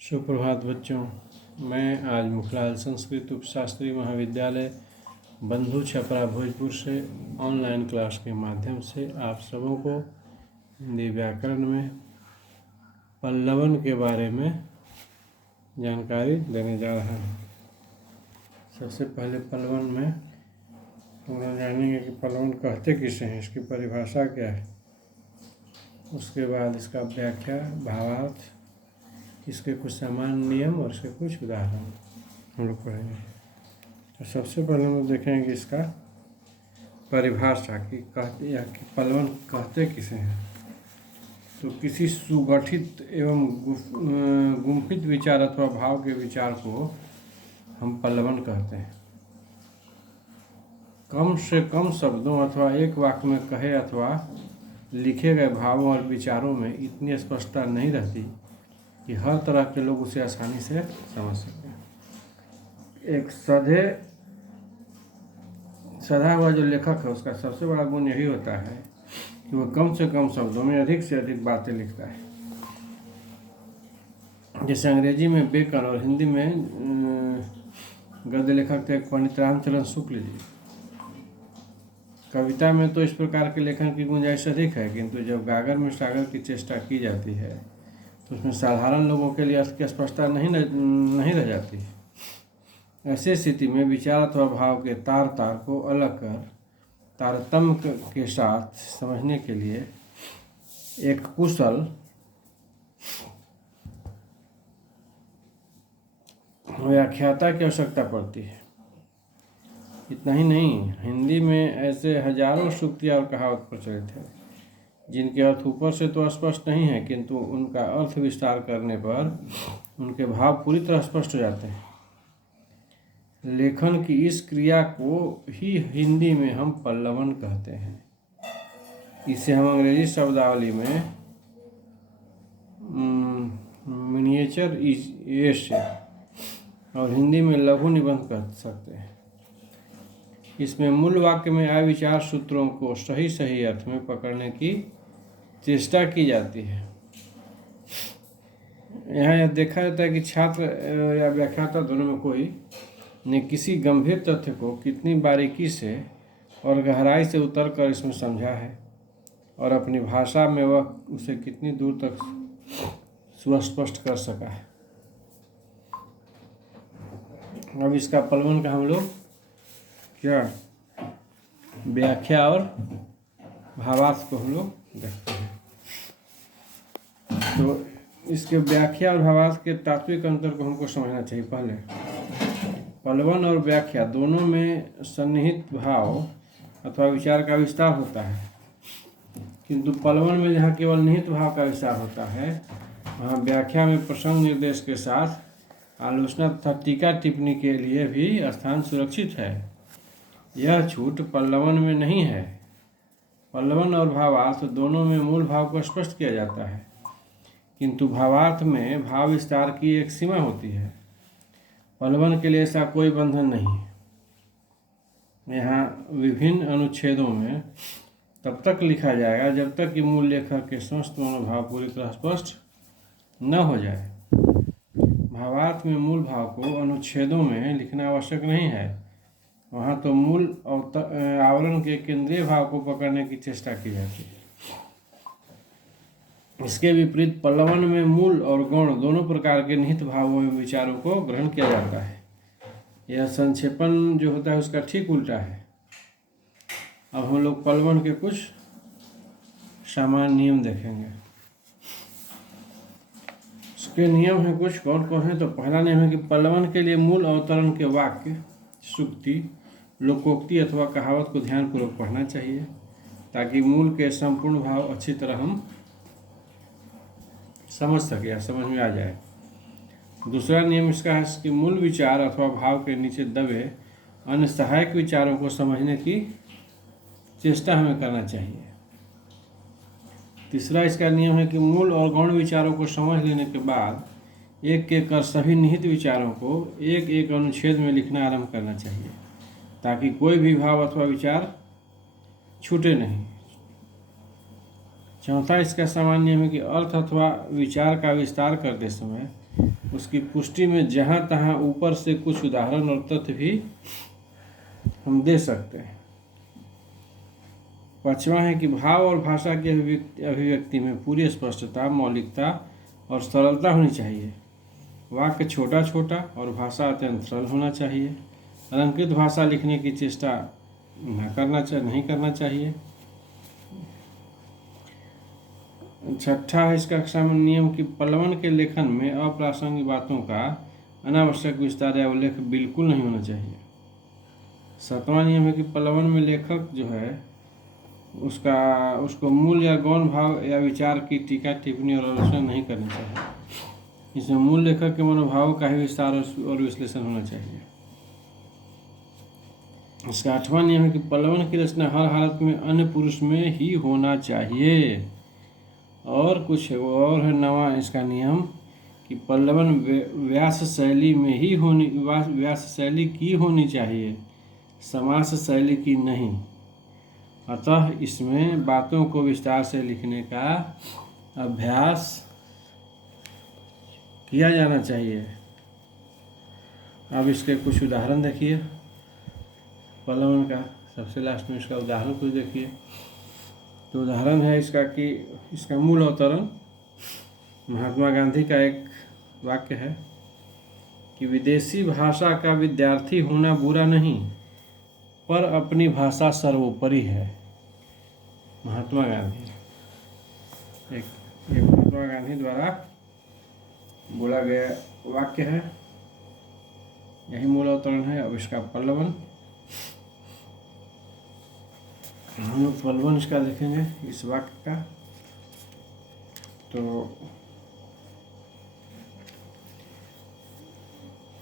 सुप्रभात बच्चों। मैं आज मुखलाल संस्कृत उपशास्त्री महाविद्यालय बंधु छपरा भोजपुर से ऑनलाइन क्लास के माध्यम से आप सबों को हिंदी व्याकरण में पल्लवन के बारे में जानकारी देने जा रहा हूँ। सबसे पहले पल्लवन में हम लोग जानेंगे कि पल्लवन कहते किसे हैं, इसकी परिभाषा क्या है। उसके बाद इसका व्याख्या, भावार्थ, इसके कुछ सामान्य नियम और इसके कुछ उदाहरण हम लोग पढ़ेंगे। तो सबसे पहले हम लोग देखेंगे इसका परिभाषा कि कहते या कि पल्लवन कहते किसे हैं। तो किसी सुगठित एवं गुम्फित विचार अथवा भाव के विचार को हम पल्लवन कहते हैं। कम से कम शब्दों अथवा एक वाक्य में कहे अथवा लिखे गए भावों और विचारों में इतनी स्पष्टता नहीं रहती कि हर तरह के लोग उसे आसानी से समझ सकें। एक सधा हुआ जो लेखक है उसका सबसे बड़ा गुण यही होता है कि वह कम से कम शब्दों में अधिक से अधिक बातें लिखता है। जैसे अंग्रेजी में बेकन और हिंदी में गद्य लेखक थे पंडित रामचरण शुक्ल जी। कविता में तो इस प्रकार के लेखन की गुंजाइश अधिक है, किंतु जब गागर में सागर की चेष्टा की जाती है तो उसमें साधारण लोगों के लिए अर्थ की स्पष्टता नहीं रह जाती। ऐसी स्थिति में विचार अथवा भाव के तार को अलग कर तारतम्य के साथ समझने के लिए एक कुशल व्याख्याता की आवश्यकता पड़ती है। इतना ही नहीं, हिंदी में ऐसे हजारों सूक्तियाँ और कहावत प्रचलित है जिनके अर्थ ऊपर से तो स्पष्ट नहीं है, किंतु उनका अर्थ विस्तार करने पर उनके भाव पूरी तरह स्पष्ट हो जाते हैं। लेखन की इस क्रिया को ही हिंदी में हम पल्लवन कहते हैं। इसे हम अंग्रेजी शब्दावली में मिनिएचर इज और हिंदी में लघु निबंध कह सकते हैं। इसमें मूल वाक्य में आए विचार सूत्रों को सही सही अर्थ में पकड़ने की चेष्टा की जाती है। यहाँ यह देखा जाता है कि छात्र या व्याख्याता दोनों में कोई ने किसी गंभीर तथ्य को कितनी बारीकी से और गहराई से उतर कर इसमें समझा है और अपनी भाषा में वह उसे कितनी दूर तक सुस्पष्ट कर सका है। अब इसका पल्लवन का हम लोग क्या व्याख्या और भावार्थ को हम लोग देखते हैं। तो इसके व्याख्या और भावार्थ के तात्विक अंतर को हमको समझना चाहिए। पहले पल्लवन और व्याख्या दोनों में सन्निहित भाव अथवा विचार का विस्तार होता है, किंतु पल्लवन में जहाँ केवल निहित भाव का विस्तार होता है, वहाँ व्याख्या में प्रसंग निर्देश के साथ आलोचना तथा टीका टिप्पणी के लिए भी स्थान सुरक्षित है। यह छूट पल्लवन में नहीं है। पल्लवन और भावार्थ दोनों में मूल भाव को स्पष्ट किया जाता है, किंतु भावार्थ में भाव विस्तार की एक सीमा होती है। पल्लवन के लिए ऐसा कोई बंधन नहीं है। यहाँ विभिन्न अनुच्छेदों में तब तक लिखा जाएगा जब तक कि मूल लेखक के समस्त मनोभाव पूरी तरह स्पष्ट न हो जाए। भावार्थ में मूल भाव को अनुच्छेदों में लिखना आवश्यक नहीं है। वहाँ तो मूल आवरण के केंद्रीय भाव को पकड़ने की चेष्टा की जाती है। इसके विपरीत पल्लवन में मूल और गौण दोनों प्रकार के निहित भावों एवं विचारों को ग्रहण किया जाता है। यह संक्षेपण जो होता है उसका ठीक उल्टा है। अब हम लोग पल्लवन के कुछ सामान्य नियम देखेंगे। इसके नियम हैं कुछ, कौन कौन है। तो पहला नियम है कि पल्लवन के लिए मूल अवतरण के वाक्य, सूक्ति, लोकोक्ति अथवा कहावत को ध्यानपूर्वक पढ़ना चाहिए ताकि मूल के संपूर्ण भाव अच्छी तरह हम समझ सके या समझ में आ जाए। दूसरा नियम इसका है कि मूल विचार अथवा भाव के नीचे दबे अन्य सहायक विचारों को समझने की चेष्टा हमें करना चाहिए। तीसरा इसका नियम है कि मूल और गौण विचारों को समझ लेने के बाद एक एक कर सभी निहित विचारों को एक एक अनुच्छेद में लिखना आरंभ करना चाहिए ताकि कोई भी भाव अथवा विचार छूटे नहीं। चौथा इसका सामान्य नियम है कि अर्थ अथवा विचार का विस्तार करते समय उसकी पुष्टि में जहाँ तहाँ ऊपर से कुछ उदाहरण और तथ्य भी हम दे सकते हैं। 5वां है कि भाव और भाषा की अभिव्यक्ति में पूरी स्पष्टता, मौलिकता और सरलता होनी चाहिए। वाक्य छोटा छोटा और भाषा अत्यंत सरल होना चाहिए। अलंकृत भाषा लिखने की चेष्टा नहीं करना चाहिए। 6ठा है इस कक्षा में नियम कि पल्लवन के लेखन में अप्रासंगिक बातों का अनावश्यक विस्तार या उल्लेख बिल्कुल नहीं होना चाहिए। 7वां नियम है कि पल्लवन में लेखक जो है उसको मूल या गौण भाव या विचार की टीका, टिप्पणी और आलोचना नहीं करनी चाहिए। इसमें मूल लेखक के मनोभाव का ही विस्तार और विश्लेषण होना चाहिए। इसका 8वां नियम है कि पल्लवन की रचना हर हालत में अन्य पुरुष में ही होना चाहिए। और कुछ और है 9वां इसका नियम कि पल्लवन व्यास शैली में ही व्यास शैली की होनी चाहिए, समास शैली की नहीं। अतः इसमें बातों को विस्तार से लिखने का अभ्यास किया जाना चाहिए। अब इसके कुछ उदाहरण देखिए। पल्लवन का सबसे लास्ट में इसका उदाहरण कुछ देखिए। तो उदाहरण है इसका कि इसका मूल अवतरण महात्मा गांधी का एक वाक्य है कि विदेशी भाषा का विद्यार्थी होना बुरा नहीं, पर अपनी भाषा सर्वोपरि है। महात्मा गांधी एक महात्मा गांधी द्वारा बोला गया वाक्य है, यही मूल अवतरण है। अब इसका पल्लवन हम लोग पल्लवन इसका देखेंगे इस वाक्य का। तो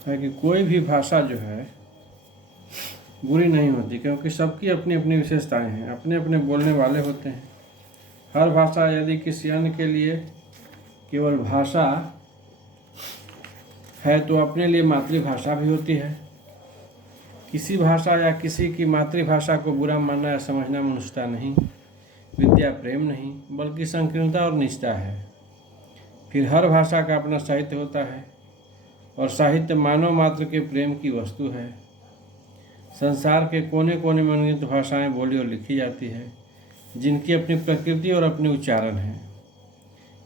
है कि कोई भी भाषा जो है बुरी नहीं होती, क्योंकि सबकी अपनी अपनी विशेषताएं हैं, अपने अपने बोलने वाले होते हैं। हर भाषा यदि किसी अन्य के लिए केवल भाषा है तो अपने लिए मातृभाषा भी होती है। किसी भाषा या किसी की मातृभाषा को बुरा मानना या समझना मनुष्यता नहीं, विद्या प्रेम नहीं, बल्कि संकीर्णता और निष्ठा है। फिर हर भाषा का अपना साहित्य होता है और साहित्य मानव मात्र के प्रेम की वस्तु है। संसार के कोने कोने में अनगिनत भाषाएं बोली और लिखी जाती है, जिनकी अपनी प्रकृति और अपने उच्चारण हैं।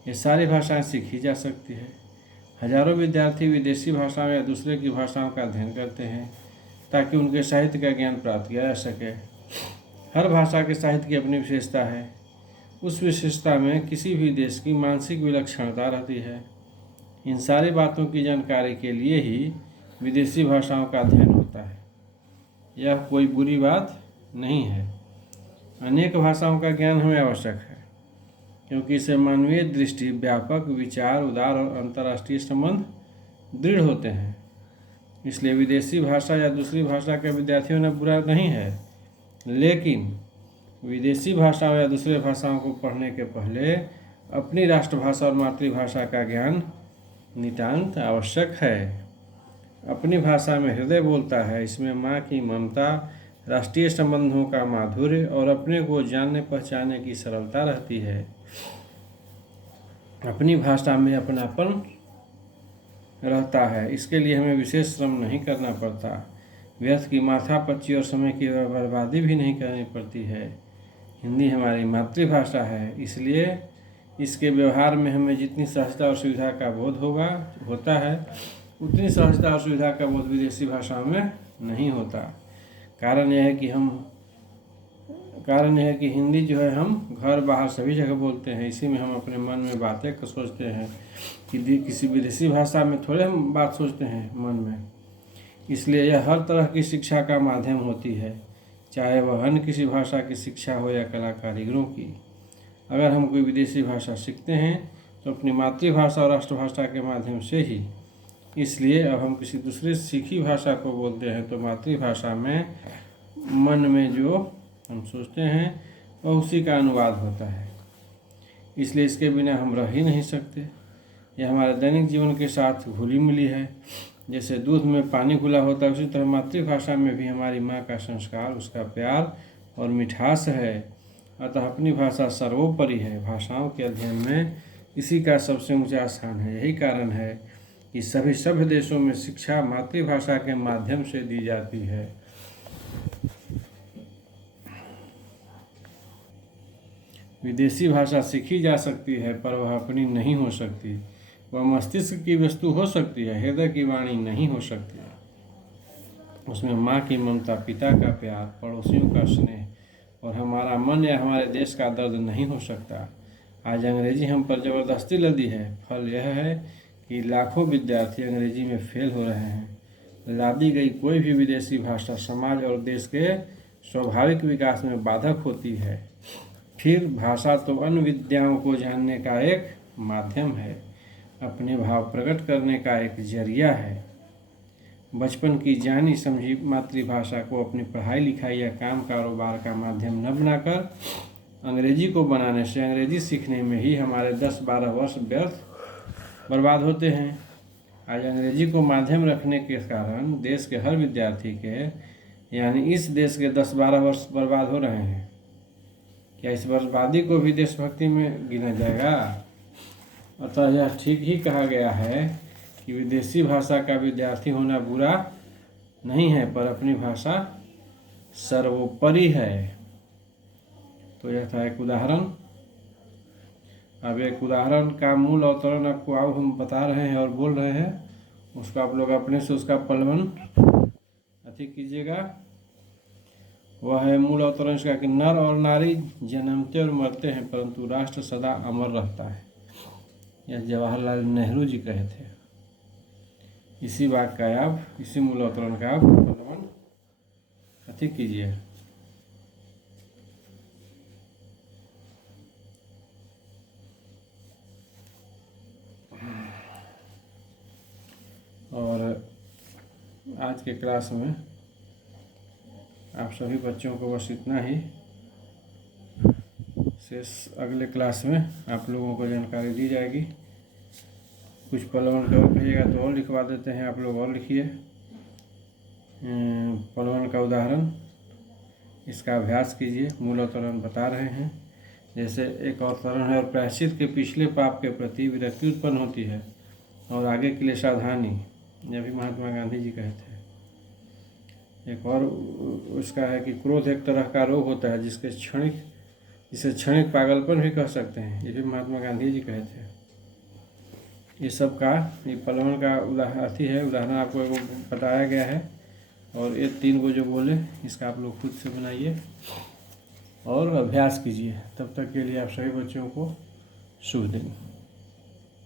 ये सारी भाषाएं सीखी जा सकती है। हजारों विद्यार्थी विदेशी भाषाओं या दूसरे की भाषाओं का अध्ययन करते हैं ताकि उनके साहित्य का ज्ञान प्राप्त किया जा सके। हर भाषा के साहित्य की अपनी विशेषता है। उस विशेषता में किसी भी देश की मानसिक विलक्षणता रहती है। इन सारी बातों की जानकारी के लिए ही विदेशी भाषाओं का अध्ययन होता है। यह कोई बुरी बात नहीं है। अनेक भाषाओं का ज्ञान हमें आवश्यक है, क्योंकि इससे मानवीय दृष्टि, व्यापक विचार, उदार और अंतर्राष्ट्रीय संबंध दृढ़ होते हैं। इसलिए विदेशी भाषा या दूसरी भाषा के विद्यार्थी होना बुरा नहीं है, लेकिन विदेशी भाषाओं या दूसरे भाषाओं को पढ़ने के पहले अपनी राष्ट्रभाषा और मातृभाषा का ज्ञान नितांत आवश्यक है। अपनी भाषा में हृदय बोलता है। इसमें माँ की ममता, राष्ट्रीय संबंधों का माधुर्य और अपने को जानने पहचानने की सरलता रहती है। अपनी भाषा में अपनापन रहता है। इसके लिए हमें विशेष श्रम नहीं करना पड़ता, व्यर्थ की माथापच्ची और समय की बर्बादी भी नहीं करनी पड़ती है। हिंदी हमारी मातृभाषा है, इसलिए इसके व्यवहार में हमें जितनी सहजता और सुविधा का बोध होता है, उतनी सहजता और सुविधा का बोध विदेशी भाषाओं में नहीं होता। कारण यह है कि हिंदी जो है हम घर बाहर सभी जगह बोलते हैं। इसी में हम अपने मन में बातें सोचते हैं कि किसी विदेशी भाषा में थोड़े हम बात सोचते हैं मन में। इसलिए यह हर तरह की शिक्षा का माध्यम होती है, चाहे वह अन्य किसी भाषा की शिक्षा हो या कला कारीगरों की। अगर हम कोई विदेशी भाषा सीखते हैं तो अपनी मातृभाषा और राष्ट्रभाषा के माध्यम से ही। इसलिए अब हम किसी दूसरी सीखी भाषा को बोलते हैं तो मातृभाषा में मन में जो हम सोचते हैं वह उसी का अनुवाद होता है। इसलिए इसके बिना हम रह ही नहीं सकते। यह हमारे दैनिक जीवन के साथ घुली मिली है। जैसे दूध में पानी घुला होता है, उसी तरह मातृभाषा में भी हमारी माँ का संस्कार, उसका प्यार और मिठास है। अतः अपनी भाषा सर्वोपरि है। भाषाओं के अध्ययन में इसी का सबसे ऊंचा स्थान है। यही कारण है कि सभी सभ्य देशों में शिक्षा मातृभाषा के माध्यम से दी जाती है। विदेशी भाषा सीखी जा सकती है पर वह अपनी नहीं हो सकती। वह मस्तिष्क की वस्तु हो सकती है, हृदय की वाणी नहीं हो सकती। उसमें माँ की ममता, पिता का प्यार, पड़ोसियों का स्नेह और हमारा मन या हमारे देश का दर्द नहीं हो सकता। आज अंग्रेजी हम पर ज़बरदस्ती लदी है। फल यह है कि लाखों विद्यार्थी अंग्रेजी में फेल हो रहे हैं। लादी गई कोई भी विदेशी भाषा समाज और देश के स्वाभाविक विकास में बाधक होती है। फिर भाषा तो अन्य विद्याओं को जानने का एक माध्यम है, अपने भाव प्रकट करने का एक जरिया है। बचपन की जानी समझी मातृभाषा को अपनी पढ़ाई लिखाई या काम कारोबार का माध्यम न बनाकर अंग्रेजी को बनाने से अंग्रेजी सीखने में ही हमारे 10-12 वर्ष व्यर्थ बर्बाद होते हैं। आज अंग्रेजी को माध्यम रखने के कारण देश के हर विद्यार्थी के यानी इस देश के 10-12 वर्ष बर्बाद हो रहे हैं। क्या इस बर्बादी को भी देशभक्ति में गिना जाएगा? अतः यह ठीक ही कहा गया है कि विदेशी भाषा का विद्यार्थी होना बुरा नहीं है, पर अपनी भाषा सर्वोपरि है। तो यह था एक उदाहरण। अब एक उदाहरण का मूल अवतरण आपको अब हम बता रहे हैं और बोल रहे हैं, उसका आप लोग अपने से उसका पलवन कीजिएगा। वह है मूल अवतरण इसका कि नर और नारी जन्मते और मरते हैं परंतु राष्ट्र सदा अमर रहता है। यह जवाहरलाल नेहरू जी कहे थे। इसी वाक्य का आप, इसी मूल अवतरण का आप पलवन कीजिए। और आज के क्लास में आप सभी बच्चों को बस इतना ही। शेष अगले क्लास में आप लोगों को जानकारी दी जाएगी। कुछ पलवन का और कहिएगा तो और लिखवा देते हैं, आप लोग और लिखिए। पलवन का उदाहरण, इसका अभ्यास कीजिए। मूल अवतरण बता रहे हैं। जैसे एक अवतरण है, और प्रायश्चित के पिछले पाप के प्रति विरक्ति उत्पन्न होती है और आगे के लिए सावधानी। यह भी महात्मा गांधी जी कहे थे। एक और उसका है कि क्रोध एक तरह का रोग होता है जिसे क्षणिक पागलपन भी कह सकते हैं। ये भी महात्मा गांधी जी कहे थे। ये सब का ये पलवन का उदाहरण आपको बताया गया है। और ये 3 को जो बोले इसका आप लोग खुद से बनाइए और अभ्यास कीजिए। तब तक के लिए आप सभी बच्चों को शुभ दिन।